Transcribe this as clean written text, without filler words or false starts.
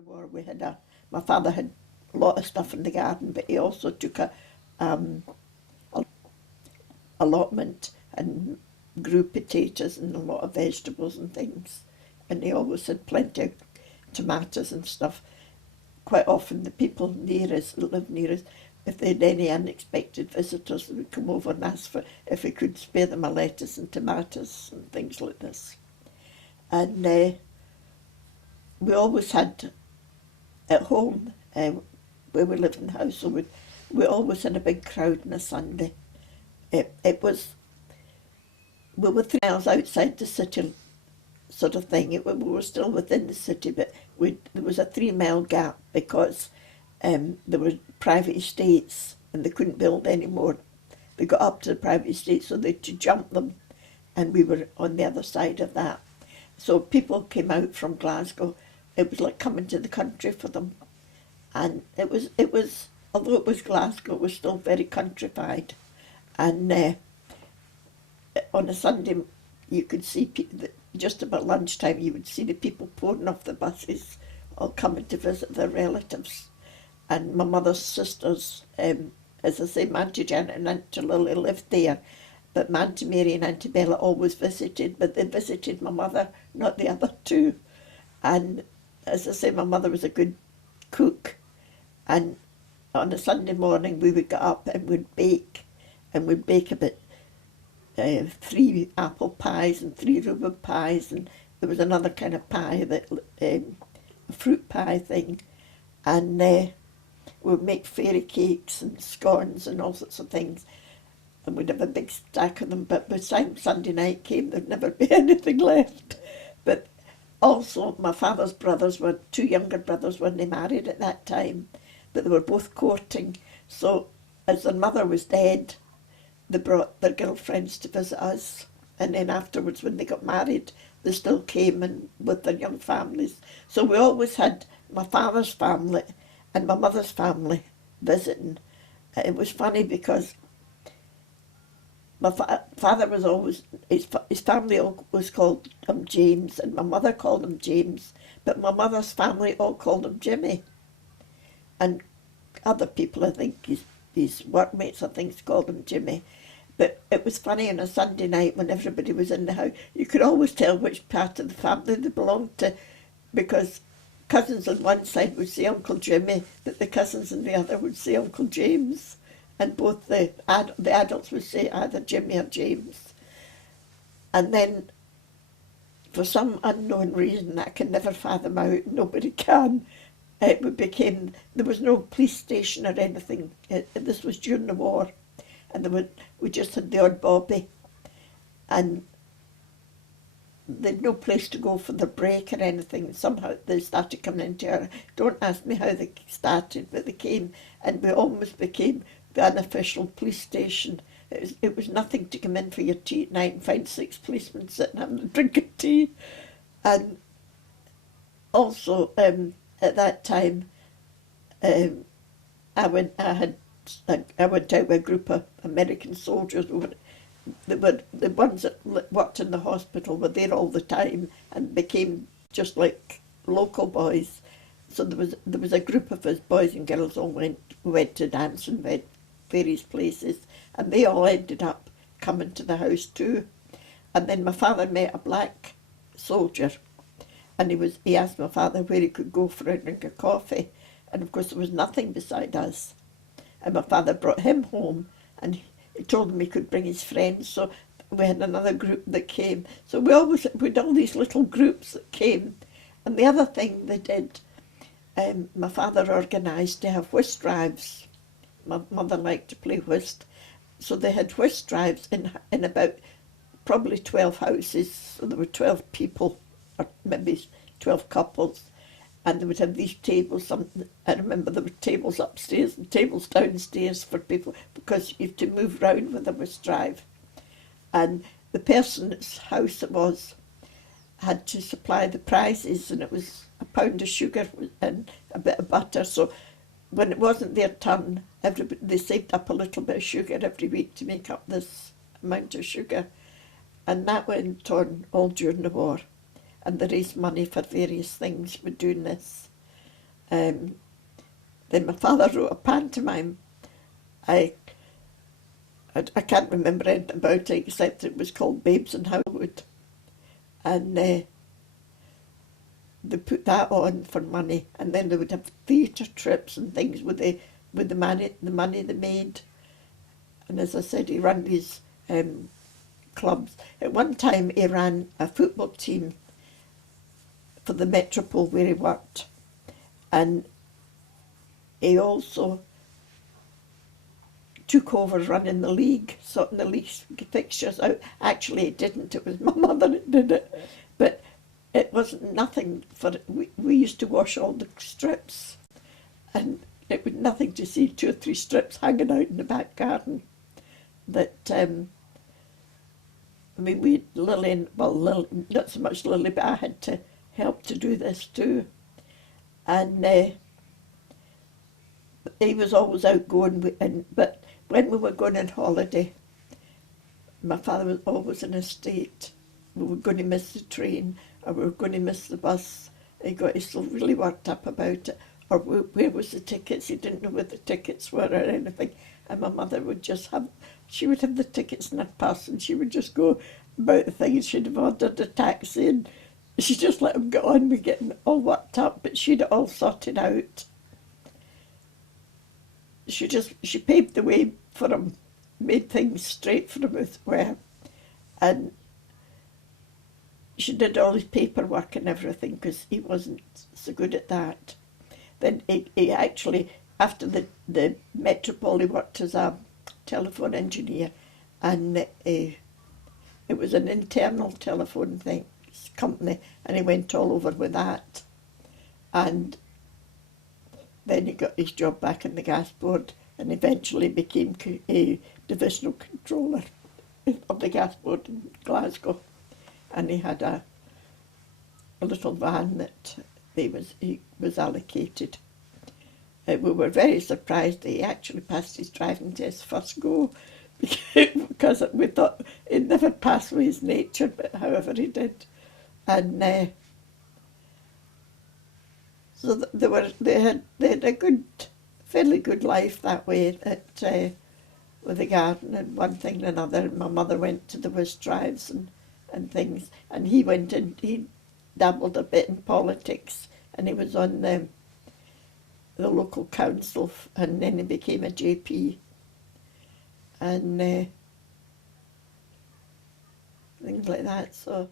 the war we had my father had a lot of stuff in the garden, but he also took um, a allotment and grew potatoes and a lot of vegetables and things. And he always had plenty of tomatoes and stuff. Quite often the people near us, that lived near us, if they had any unexpected visitors, they would come over and ask for if we could spare them a lettuce and tomatoes and things like this. And we always had at home, where we lived in Househillwood, we always had a big crowd on a Sunday. It was, we were 3 miles outside the city sort of thing. We were still within the city, but there was a 3 mile gap because there were private estates and they couldn't build any more. They got up to the private estates, so they had to jump them, and we were on the other side of that. So people came out from Glasgow. It was like coming to the country for them. And it was, although it was Glasgow, it was still very countrified. And on a Sunday, you could see just about lunchtime, you would see the people pouring off the buses, all coming to visit their relatives. And my mother's sisters, as I say, my Auntie Janet and Auntie Lily lived there, but my Auntie Mary and Auntie Bella always visited, but they visited my mother, not the other two. And as I say, my mother was a good cook, and on a Sunday morning we would get up and we'd bake about 3 apple pies and 3 rhubarb pies, and there was another kind of pie, that a fruit pie thing, and we'd make fairy cakes and scones and all sorts of things, and we'd have a big stack of them. But by the time Sunday night came, there'd never be anything left. But also, my father's brothers were 2 younger brothers when they married at that time, but they were both courting. So as their mother was dead, they brought their girlfriends to visit us, and then afterwards when they got married, they still came and with their young families. So we always had my father's family and my mother's family visiting. It was funny because my father was always, his family all was called James, and my mother called him James, but my mother's family all called him Jimmy. And other people, I think, his workmates, I think, called him Jimmy. But it was funny on a Sunday night when everybody was in the house, you could always tell which part of the family they belonged to, because cousins on one side would say Uncle Jimmy, but the cousins on the other would say Uncle James. And both the adults would say either Jimmy or James. And then, for some unknown reason I can never fathom out, nobody can, it became, there was no police station or anything. This was during the war, and we just had the odd bobby, and they'd no place to go for the break or anything. Somehow they started coming into our, don't ask me how they started, but they came, and we almost became the unofficial police station. It was nothing to come in for your tea at night and find 6 policemen sitting having a drink of tea. And also at that time, I went out with a group of American soldiers. They were the ones that worked in the hospital, were there all the time and became just like local boys. So there was a group of us, boys and girls, all went to dance and went various places, and they all ended up coming to the house too. And then my father met a black soldier, and he asked my father where he could go for a drink of coffee, and of course there was nothing beside us. And my father brought him home, and he told him he could bring his friends, so we had another group that came. So we had all these little groups that came. And the other thing they did, my father organised to have whist drives. My mother liked to play whist, so they had whist drives in about probably 12 houses. So there were 12 people, or maybe 12 couples, and they would have these tables. I remember there were tables upstairs and tables downstairs for people, because you have to move round with a whist drive. And the person's house it was had to supply the prizes, and it was a pound of sugar and a bit of butter. So when it wasn't their turn, they saved up a little bit of sugar every week to make up this amount of sugar. And that went on all during the war. And they raised money for various things for doing this. Then my father wrote a pantomime. I can't remember anything about it except it was called Babes in Househillwood. And they put that on for money, and then they would have theatre trips and things with the money they made. And as I said, he ran these clubs. At one time he ran a football team for the Metropole where he worked, and he also took over running the league, sorting the league fixtures out. Actually, it didn't. It was my mother that did it. But it wasn't nothing for it. We used to wash all the strips, and it was nothing to see 2 or 3 strips hanging out in the back garden. That, I mean, we, Lily, not so much Lily, but I had to help to do this too. And he was always outgoing, but when we were going on holiday, my father was always in a state. We were going to miss the train, or we were going to miss the bus. He got so really worked up about it. Or where was the tickets? He didn't know where the tickets were or anything. And my mother would just she would have the tickets in her purse, and she would just go about the thing, and she'd have ordered a taxi, and she just let him get on with getting all worked up, but she'd it all sorted out. She paved the way for him, made things straight for him as well, and she did all his paperwork and everything, because he wasn't so good at that. Then he actually, after the Metropole, he worked as a telephone engineer, and it was an internal telephone company, and he went all over with that. And then he got his job back in the gas board, and eventually became a divisional controller of the gas board in Glasgow. And he had a little van that he was allocated. We were very surprised that he actually passed his driving test first go, because we thought he'd never pass with his nature, but however he did. And so they had a fairly good life that way, with the garden and one thing and another. My mother went to the whist drives and things, and he dabbled a bit in politics, and he was on the local council, and then he became a JP, and things like that. So